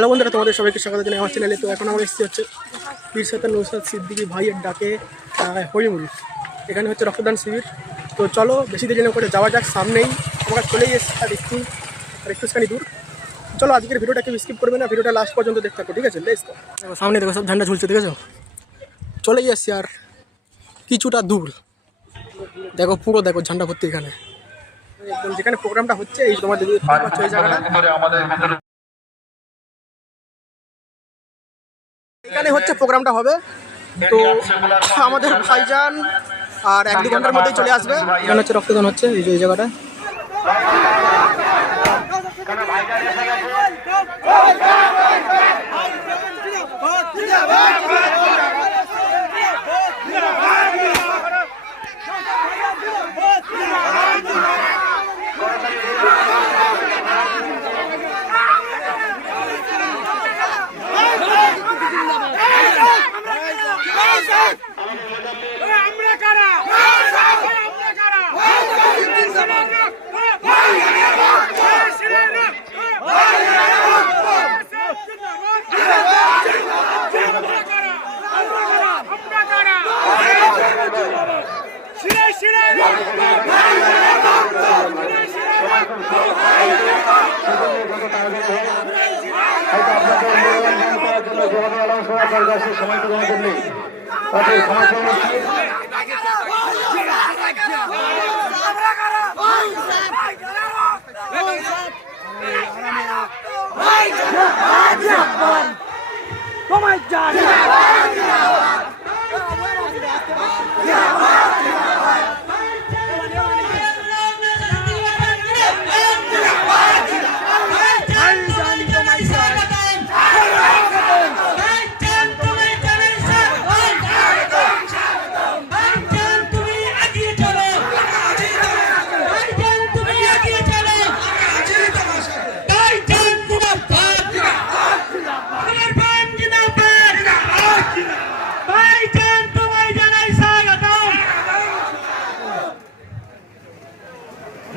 Hello বন্ধুরা, তোমাদের সবাইকে স্বাগত জানাই আমার চ্যানেলে। তো এখন আমরা এসেছি হচ্ছে পীর সাথে নৌসাদ সিদ্দিকি ভাইয়ের ডাকে হরিমুল এখানে হচ্ছে রক্তদান শিবির। তো চলো, বেশি দেরি করে যাওয়া যাক সামনেই। আমরা চলেই এসেছি আর একটু, আর একটুখানি দূর। চলো, আজকের ভিডিওটা কেউ স্কিপ করবে না, ভিডিওটা লাস্ট পর্যন্ত দেখতে থাকো, ঠিক আছে? দেখো, সামনে দেখো, সব ঝান্ডা ঝুলছে দেখেছ চলেই এসছি আর কিছুটা দূর। দেখো, পুরো দেখো ঝান্ডা ভর্তি এখানে। একদম যেখানে প্রোগ্রামটা হচ্ছে, এই তোমাদের এই জায়গাটা। এখানে হচ্ছে প্রোগ্রামটা হবে। তো আমাদের ভাইজান আর এক দু ঘণ্টার মধ্যেই চলে আসবে। এখানে হচ্ছে রক্তদান হচ্ছে এই জায়গাটা। সরকার কাছে সময় প্রদান করলে তাদের ক্ষমা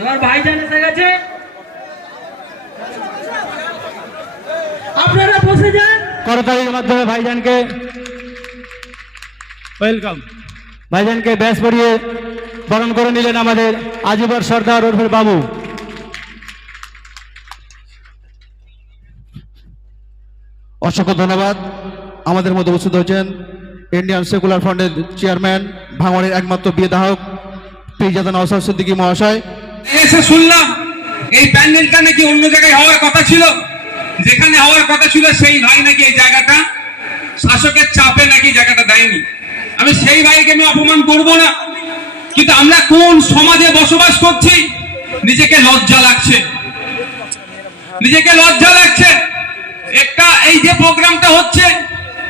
আমার ভাইজান এসে গেছে। আপনারা বসে যান। করতালির মাধ্যমে ভাইজানকে? ওয়েলকাম। ভাইজানকে ব্যাস পরিয়ে বরণ করে নিলেন আমাদের আজিবর সর্দার ওরফের বাবু। অসংখ্য ধন্যবাদ। আমাদের মধ্যে উপস্থিত হয়েছেন ইন্ডিয়ান সেকুলার ফ্রন্টের চেয়ারম্যান ভাঙড়ের একমাত্র বিয়েদাহক পীরজাদা নওসাদ সিদ্দিকী মহাশয়। এসে শুনলাম, এই প্যান্ডেলটা নাকি অন্য জায়গায় হওয়ার কথা ছিল। যেখানে হওয়ার কথা ছিল, সেই ভাই নাকি এই জায়গাটা, শাসকের চাপে নাকি জায়গাটা দেয়নি। আমি সেই ভাইকে আমি অপমান করব না, কিন্তু আমরা কোন সমাজে বসবাস করছি, নিজেকে লজ্জা লাগছে। নিজেকে লজ্জা লাগছে। একটা এই যে প্রোগ্রামটা হচ্ছে,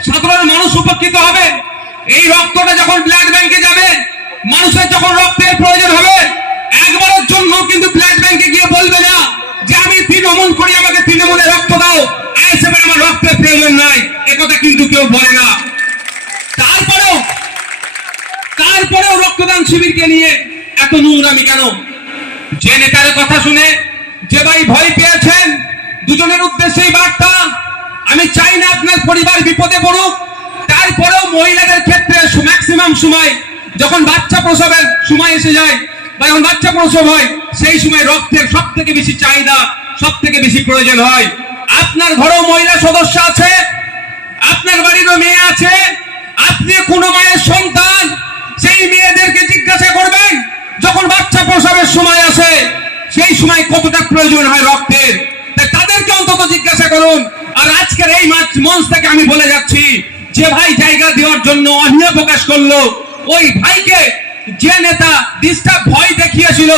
সাধারণ মানুষ উপকৃত হবে। এই রক্তটা যখন ব্লাড ব্যাংকে যাবে, মানুষের যখন রক্তের প্রয়োজন হবে কিন্তু ব্লাড ব্যাংকে গিয়ে বলবে না যে আমি তৃণমূল করি, আমাকে তৃণমূলে রক্ত দাও। আমার রক্তের প্রয়োজন নাই, একথা কিন্তু কেউ বলে না। তারপরেও তারপরেও রক্তদান শিবিরকে নিয়ে এত নোংরামি কেন? যে নেতার কথা শুনে যে ভাই ভয় পেয়েছেন, দুজনের উদ্দেশ্যেই বার্তা, আমি চাই না আপনার পরিবার বিপদে পড়ুক। তারপরেও মহিলাদের ক্ষেত্রে ম্যাক্সিমাম সময়, যখন বাচ্চা প্রসবের সময় এসে যায় যখন বাচ্চা প্রসব হয়, সেই সময় রক্তের সব থেকে বেশি চাহিদা সব থেকে বেশি প্রয়োজন হয়। আপনার ঘরেও মহিলা সদস্য আছে, আপনার বাড়িরও মেয়ে আছে, আপনি কোনো মায়ের সন্তান, সেই মেয়েদেরকে জিজ্ঞাসা করবেন, যখন বাচ্চা প্রসবের সময় আসে, সেই সময় কতটা প্রয়োজন হয় রক্তের। তাই তাদেরকে অন্তত জিজ্ঞাসা করুন। আর আজকের এই মঞ্চ থেকে আমি বলে যাচ্ছি, যে ভাই জায়গা দেওয়ার জন্য অনীহা প্রকাশ করল, ওই ভাইকে যে নেতা দিশটা ভয় দেখিয়েছিল,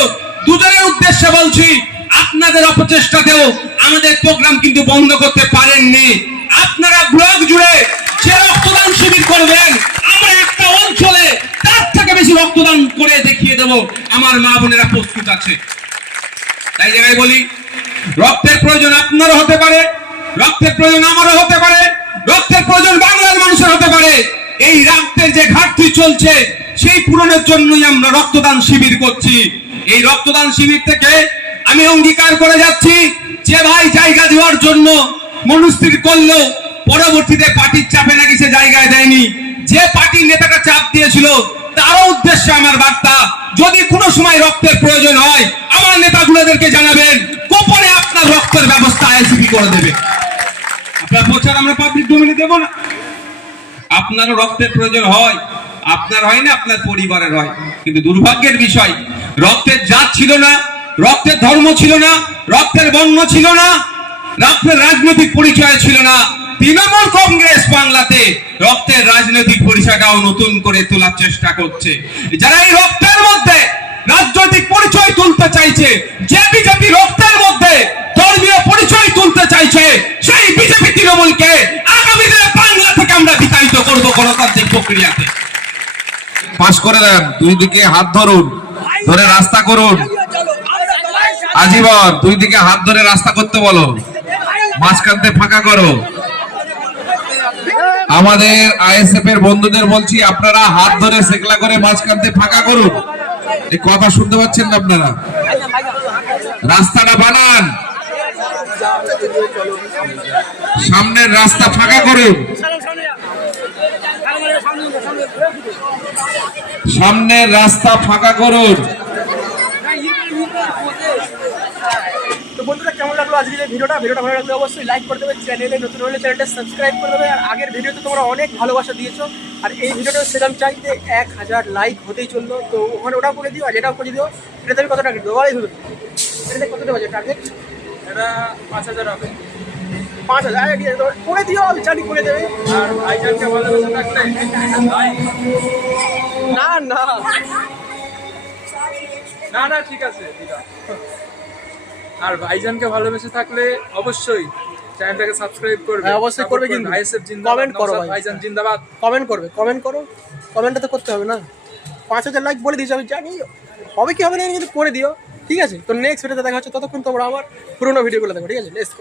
দুজনের উদ্দেশ্যে বলছি, আপনাদের অপচেষ্টাতেও আমাদের প্রোগ্রাম কিন্তু বন্ধ করতে পারেননি। আপনারা ব্লক জুড়ে যে রক্তদান শিবির করবেন, আমরা একটা অঞ্চলে তার থেকে বেশি রক্তদান করে দেখিয়ে দেব। আমার মা বোনেরা প্রস্তুত আছে। তাই জায়গায় বলি, রক্তের প্রয়োজন আপনারও হতে পারে, রক্তের প্রয়োজন আমারও হতে পারে, রক্তের প্রয়োজন বাংলার মানুষের হতে পারে। এই রক্তের যে ঘাটতি চলছে, সেই পূরণের জন্যই আমরা রক্তদান শিবির করছি। এই রক্তদান শিবির থেকে আমি অঙ্গীকার করে যাচ্ছি যে ভাই জায়গা দেওয়ার জন্য মনস্থির করল পরবর্তীতে পার্টির চাপে নাকি সে জায়গায় দেয়নি। যে পার্টির নেতাটা চাপ দিয়েছিল, তারও উদ্দেশ্যে আমার বার্তা, যদি কোনো সময় রক্তের প্রয়োজন হয়, আমার নেতাগুলোদেরকে জানাবেন, গোপনে আপনার রক্তের ব্যবস্থা আইসিপি করে দেবে। আপনার প্রচার আমরা পাবলিক ডোমেনে দেব না। আপনারও রক্তের প্রয়োজন হয়, আপনার হয় না, আপনার পরিবারের হয়। কিন্তু দুর্ভাগ্যের বিষয়, রক্তের জাত ছিল না, রক্তের ধর্ম ছিল না, রক্তের বর্ণ ছিল না, রক্তের রাজনৈতিক পরিচয় ছিল না। তৃণমূল কংগ্রেস বাংলাতে রক্তের রাজনৈতিক পরিচয়টাও নতুন করে তোলার চেষ্টা করছে। যারা এই রক্তের মধ্যে রাজনৈতিক পরিচয় তুলতে চাইছে, যে বিজেপি রক্তের মধ্যে ধর্মীয় পরিচয় তুলতে চাইছে, সেই বিজেপি তৃণমূলকে আগামী দিনে বাংলা গণতান্ত্রিক প্রক্রিয়াতে। পাশ করে দেন, দুই দিকে হাত ধরুন, ধরে রাস্তা করুন। আজীবন দুই দিকে হাত ধরে রাস্তা করতে বলো। মাঝখানতে ফাঁকা করো। আমাদের আইএসএফ এর বন্ধুদের বলছি, আপনারা হাত ধরে সেকলা করে মাঝখানতে ফাঁকা করুন। এই কথা শুনতে পাচ্ছেন না আপনারা? রাস্তাটা বানান। সামনের রাস্তা ফাঁকা করুন। সামনের রাস্তা ফাঁকা করুন। তো বন্ধুরা কেমন লাগল আজকের এই ভিডিওটা? ভিডিওটা ভালো লাগলে অবশ্যই লাইক করে দেবে চ্যানেলে নতুন হলে চ্যানেলটা সাবস্ক্রাইব করে দেবে আর আগের ভিডিওতে তোমরা অনেক ভালোবাসা দিয়েছ। আর এই ভিডিওটা সেরকম চাই যে এক হাজার লাইক হতেই চলল তো ওখানে ওটাও করে দিও আর এটাও করে দিও এটাতে আমি কত টাকা দেবো? এটাতে কত দেবো টার্গেট এটা পাঁচ হাজার হবে। পাঁচ হাজার করে দিও আমি জানি করে দেবে। আর ভাইজানকে ভালোবেসে থাকলে না না। না না ঠিক আছে ঠিক আছে। আর ভাইজানকে ভালোবেসে থাকলে অবশ্যই চ্যানেলটাকে সাবস্ক্রাইব করবে। হ্যাঁ, অবশ্যই করবে কিন্তু। আইএসএফ জিন্দাবাদ। Comment করো ভাইজান জিন্দাবাদ। কমেন্ট করবে কমেন্ট করো। কমেন্টটা তো করতে হবে না। পাঁচ হাজার লাইক বলে দিয়েছি আমি জানি। হবে কি হবে না কিন্তু করে দিও। ঠিক আছে? তো নেক্সট ভিডিওতে দেখা হচ্ছে। ততক্ষণ তোমরা আমার পুরোনো ভিডিওগুলো দেখো ঠিক আছে? লেটস